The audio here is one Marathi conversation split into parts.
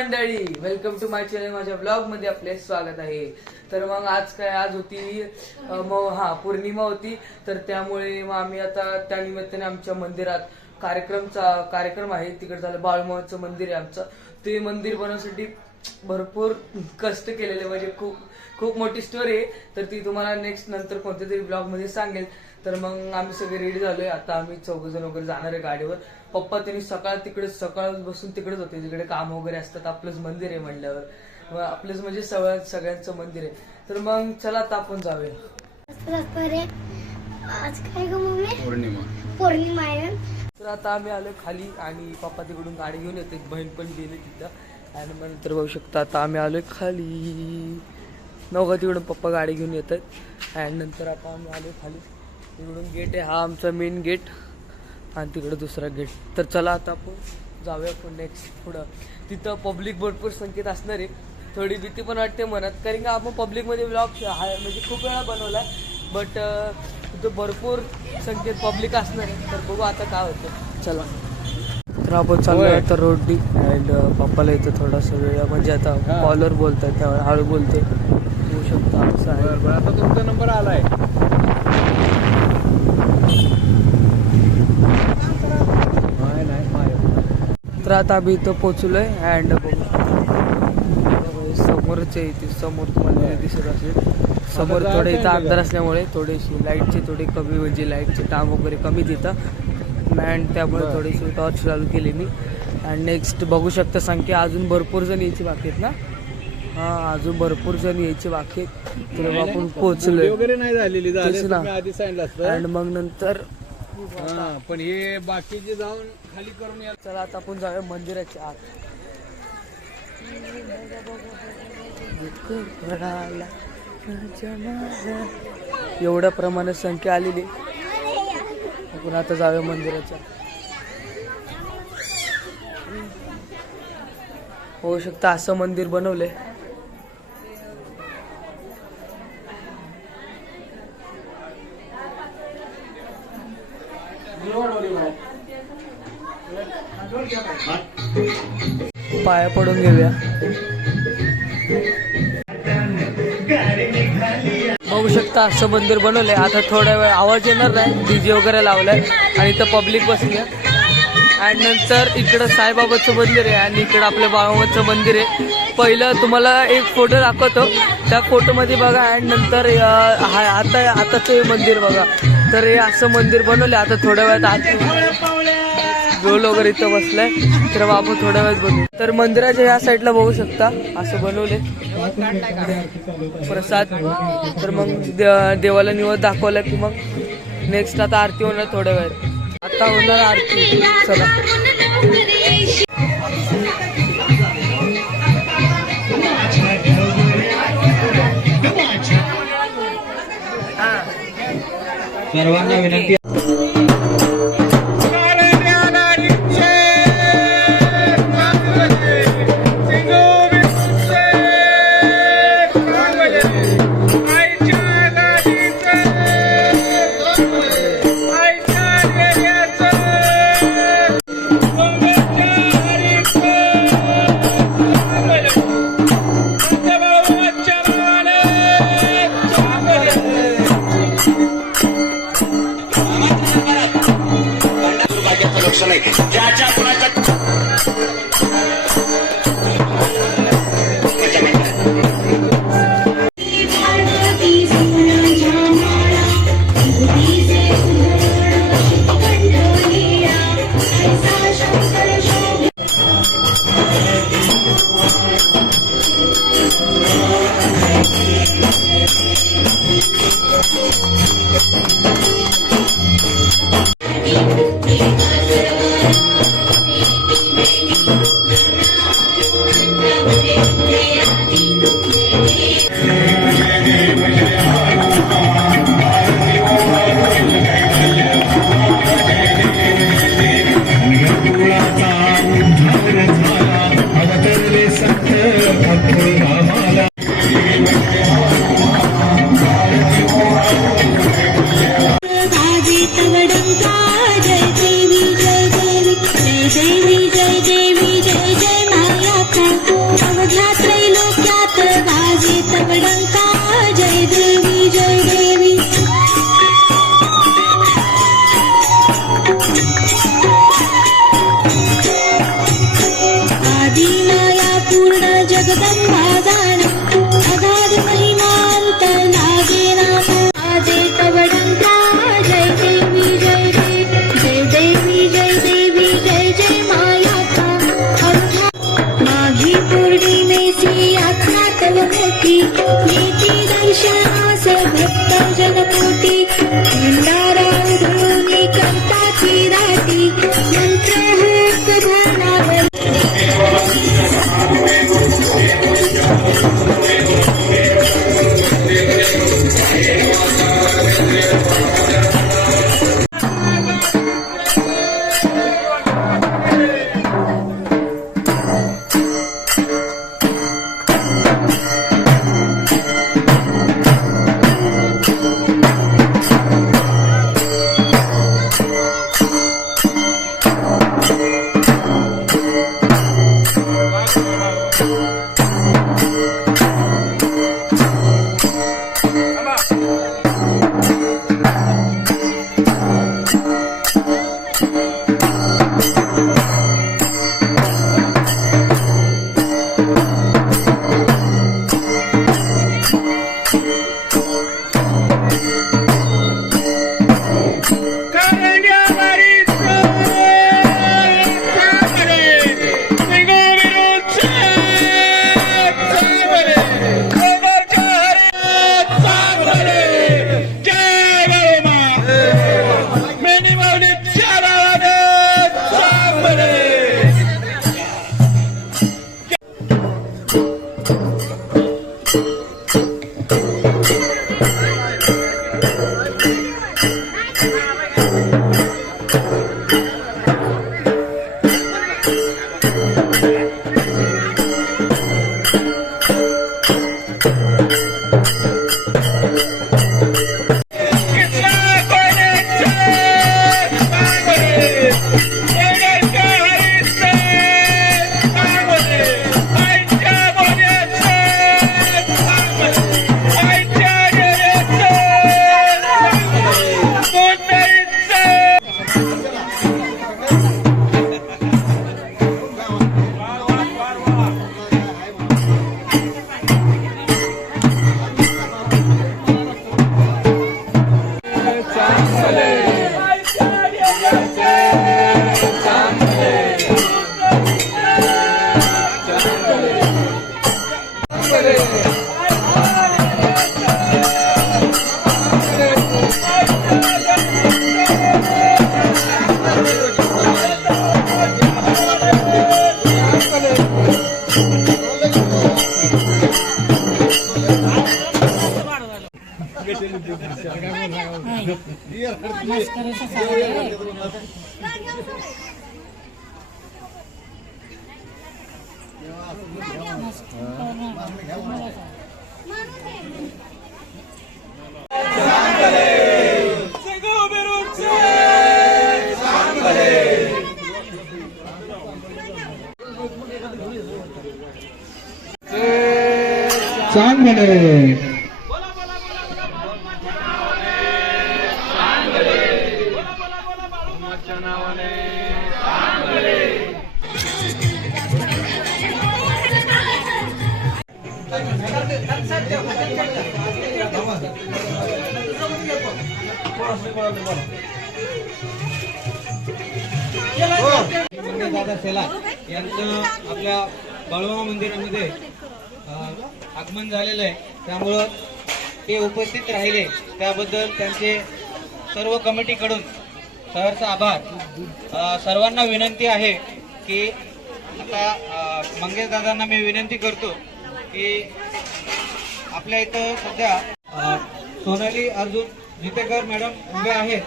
मंडळी, वेलकम टू माय चॅनल. माझ्या ब्लॉग मध्ये आपले स्वागत आहे. तर मग आज होती पौर्णिमा होती. तर त्यामुळे मग आम्ही आता त्या निमित्ताने आमच्या मंदिरात कार्यक्रम आहे. तिकडे झालं बाळूमामाचं मंदिर आहे आमचं. ते मंदिर बनवण्यासाठी भरपूर कष्ट केलेले, म्हणजे खूप मोठी स्टोरी आहे. तर ती तुम्हाला नंतर कोणत्या तरी ब्लॉग मध्ये सांगेल. तर मग आम्ही सगळे रेडी झालोय. आता आम्ही 4 जण वगैरे जाणार आहे गाडीवर. पप्पा त्यांनी सकाळ बसून तिकडेच होते, तिकडे काम वगैरे असतात. आपलंच मंदिर आहे म्हणल्यावर, आपलंच म्हणजे सगळ्यांचं मंदिर आहे. तर मग चला आता आपण जाऊया. आज काय ग मम्मी? पौर्णिमा आहे. तर आता आम्ही आलो खाली आणि पप्पा तिकडून गाडी घेऊन येते. बहीण पण गेली तिथं आणि मग नंतर बघू शकता आता आम्ही आलोय खाली. नवगा तिकडून पप्पा गाडी घेऊन येत आहेत आणि नंतर आता आम्ही आलोय खाली. तिकडून गेट आहे, हा आमचा मेन गेट आणि तिकडे दुसरा गेट. तर चला आता आपण जाऊया पुढं. तिथं पब्लिक भरपूर संख्येत असणार आहे. थोडी भीती पण वाटते मनात, कारण का आपण पब्लिकमध्ये ब्लॉग म्हणजे खूप वेळा बनवला, बट तिथं भरपूर संख्येत पब्लिक असणार आहे. तर बघू आता काय होतं. चला तर आपण चाललोय आता रोडनी. अँड पप्पाला इथं थोडासा वेळ म्हणजे आता कॉलर बोलतात, त्यामुळे हळू बोलते. होऊ शकता असं आहे. आता तुमचा नंबर आलाय. तर आता आम्ही इथं पोहोचलोय अँड समोरच आहे. इथे समोर तुम्हाला दिसत असेल. समोर थोडे इथं अंधार असल्यामुळे थोडीशी लाईटची थोडी कमी, म्हणजे लाईटचे टाइम वगैरे कमी तिथं अँड त्यामुळे थोडीशी टॉर्च चालू केली मी. अँड नेक्स्ट बघू शकता संख्या अजून भरपूर जण यायची बाकी आहेत ना. अजून भरपूर जण यायचे बाकी आहेत. तर आपण पोहोचलोय वगैरे नाही झालेली आधी सांगितलं असतं. अँड मग नंतर पण हे बाकीचे जाऊन खाली करून या. चला आता आपण जाऊया मंदिराच्या आत. एवढ्या प्रमाणात संख्या आलेली. आपण आता जाऊया मंदिराच्या. होऊ शकता असं मंदिर बनवलंय. पाया पडून घेऊया. बघू शकता असं मंदिर बनवलंय. आता थोड्या वेळ आवाज येणार नाही, डीजे वगैरे लावलाय आणि इथं पब्लिक बसली आहे. आणि नंतर इकडं साईबाबाचं मंदिर आहे आणि इकडं आपल्या बाळूमामाचं मंदिर आहे. पहिलं तुम्हाला एक फोटो दाखवतो, त्या फोटोमध्ये बघा. आणि नंतर आता ते मंदिर बघा. तर हे असं मंदिर बनवलं. आता थोड्या वेळात आत गोल वगैरे इथं बसलाय. तर आपण थोड्या वेळात बनवू. तर मंदिराच्या या साईडला बघू शकता असं बनवले प्रसाद. तर मग देवाला निवद दाखवला की मग नेक्स्ट आता आरती होणार थोड्या वेळात. आता होणार आरती. चला सर्वांना विनंती. मोठी येती दर्शनास भक्त जनकोटी भंडारा उधळून करताची दाटी मंत्र हाक भानावर चांगले दादा सेला यांचं आपल्या बाळूमामा मंदिरामध्ये आगमन झालेलं आहे, त्यामुळं ते उपस्थित राहिले त्याबद्दल त्यांचे सर्व कमिटीकडून सहर्ष आभार. सर्वांना विनंती आहे की आता मंगेश दादांना मी विनंती करतो की आपल्या इथं सध्या सोनाली अर्जुन जितेकर मॅडम उभे आहेत,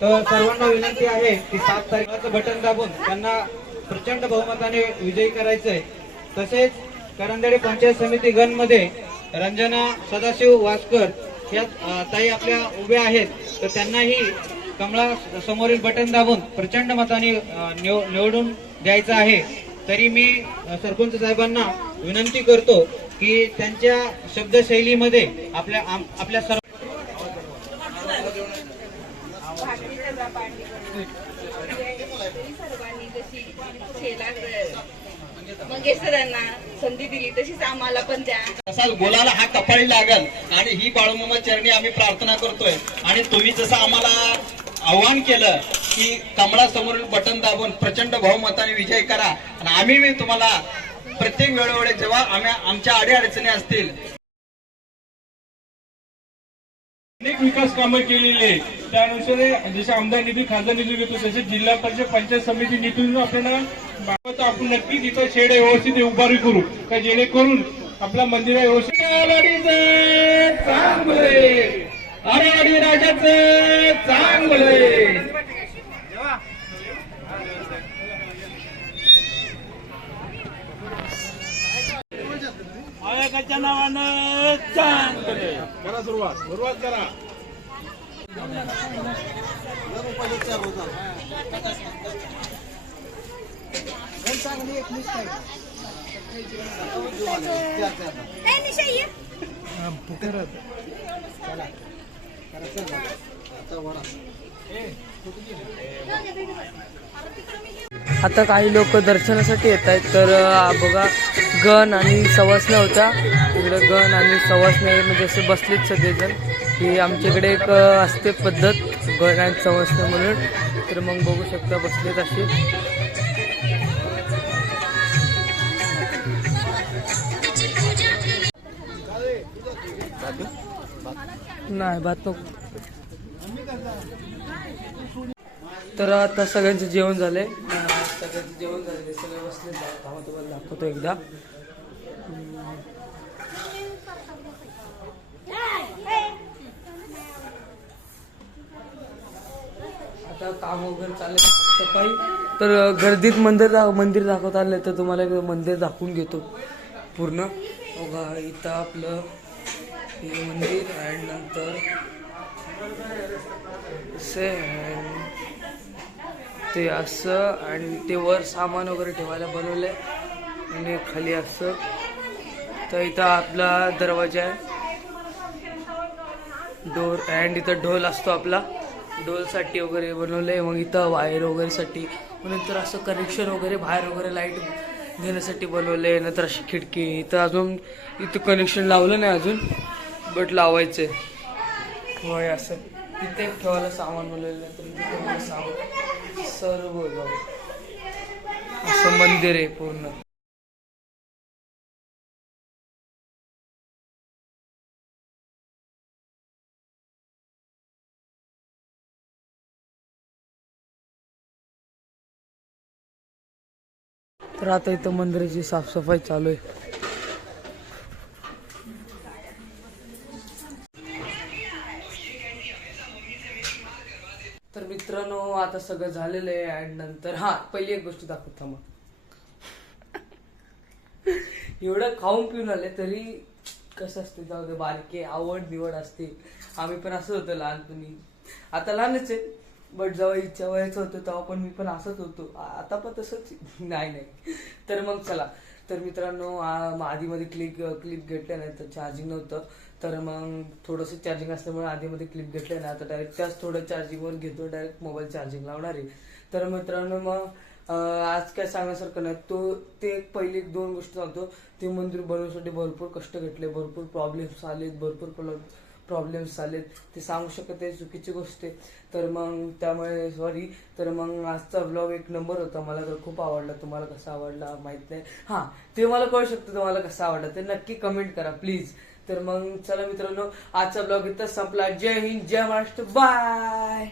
तर सर्वांना विनंती आहे की 7 तारखेचं बटन दाबून त्यांना प्रचंड बहुमताने विजयी करायचं आहे. तसेच करंदळी पंचायत समिती गण मध्ये रंजना सदाशिव वासकर या ताई आपल्या उभ्या आहेत, तर त्यांनाही कमळा समोरील बटन दाबून प्रचंड मताने निवडून द्यायचं आहे. तरी मी सरपंच साहेबांना विनंती करतो की त्यांच्या शब्दशैलीमध्ये आपल्या सर्व मंगेश सरांना संधी दिली तशीच आम्हाला पण द्या. असाल बोलायला हा कपाळी लागल आणि ही बाळूमामा चरणी आम्ही प्रार्थना करतोय. आणि तुम्ही जसं आम्हाला आव्हान केलं की कमळा समोरील बटन दाबून प्रचंड बहुमताने विजय करा, आणि आम्ही तुम्हाला प्रत्येक वेळोवेळी जेव्हा आमच्या अडीअडचणी असतील अनेक विकास कामं केलेली आहेत. त्यानुसार जसे आमदार निधी खासदार निधी घेतो तसे जिल्हा परिषद पंचायत समिती निधीतून आपल्याला बाबत आपण नक्कीच इथं शेड व्यवस्थित उभारी करू का जेणेकरून आपला मंदिर व्यवस्थित आराडी राजाचं चांगलं. आयोगाच्या नावानं चांगलं करा. सुरुवात करा. आता काही लोक दर्शनासाठी येत आहेत. तर बघा गण आणि सवासण्या होत्या तिकडे. गण आणि सवासण्या म्हणजे असे बसलेत सगळेजण. ही आमच्याकडे एक असते पद्धत गण आणि सवासण्या म्हणून. तर मग बघू शकता बसलेत असे. नाही भात नको. तर आता सगळ्यांचं जेवण झालंय. सगळ्यांचं जेवण झालेलं सगळे बसले. तुम्हाला दाखवतो एकदा. आता काम वगैरे चाललंय सकाळी. तर गर्दीत मंदिर दाखवत आलंय. तर तुम्हाला एक मंदिर दाखवून घेतो पूर्ण. बघा इथं आपलं हे मंदिर आणि नंतर ते असं आणि ते वर सामान वगैरे ठेवायला बनवलंय आणि खाली असं. तर इथं आपला दरवाजा आहे डोर. अँड इथं ढोल असतो आपला. ढोलसाठी वगैरे बनवलंय. मग इथं वायर वगैरे साठी. नंतर असं कनेक्शन वगैरे बाहेर वगैरे लाईट घेण्यासाठी बनवलंय. नंतर अशी खिडकी. इथं अजून इथं कनेक्शन लावलं नाही अजून बट लावायचंय. होय असं इथे ठेवायला सामान बनवलेलं. तर इथे सामान सर्व असं मंदिर आहे पूर्ण. तर आता इथं मंदिराची साफसफाई चालू आहे. तर मित्रांनो आता सगळं झालेलं आहे. आणि नंतर पहिली एक गोष्ट दाखवत थांबा. एवढं खाऊन पिऊन आले तरी कसं असते जाऊ दे. बारके आवड निवड असते. आम्ही पण असं होतं लहानपणी. आता लहानच आहे बट जेव्हा इच्छा व्हायचं होतं तेव्हा पण मी पण असंच होतो. आता पण तसंच नाही. तर मग चला. तर मित्रांनो आधीमध्ये क्लिप घेतल्या नाही तर चार्जिंग नव्हतं. तर मग थोडंसं चार्जिंग असल्यामुळे आधीमध्ये क्लिप घेतल्या नाही. आता डायरेक्ट त्याच थोडं चार्जिंगवर घेतो. डायरेक्ट मोबाईल चार्जिंग लावणार आहे. तर मित्रांनो मग आज काय सांगण्यासारखं नाही. ते पहिले एक दोन गोष्टी सांगतो. ते मंदिर बनवण्यासाठी भरपूर कष्ट घेतले. भरपूर प्रॉब्लेम्स आलेत. ते सांगू शकत आहे चुकीची गोष्ट आहे. तर मग त्यामुळे सॉरी. तर मग आजचा ब्लॉग एक नंबर होता. मला तर खूप आवडला. तुम्हाला कसा आवडला माहित नाही. ते मला कळू शकतं तुम्हाला कसा आवडला. ते नक्की कमेंट करा प्लीज. तर मग चला मित्रांनो आजचा ब्लॉग इथंच संपला. जय हिंद जय महाराष्ट्र. बाय.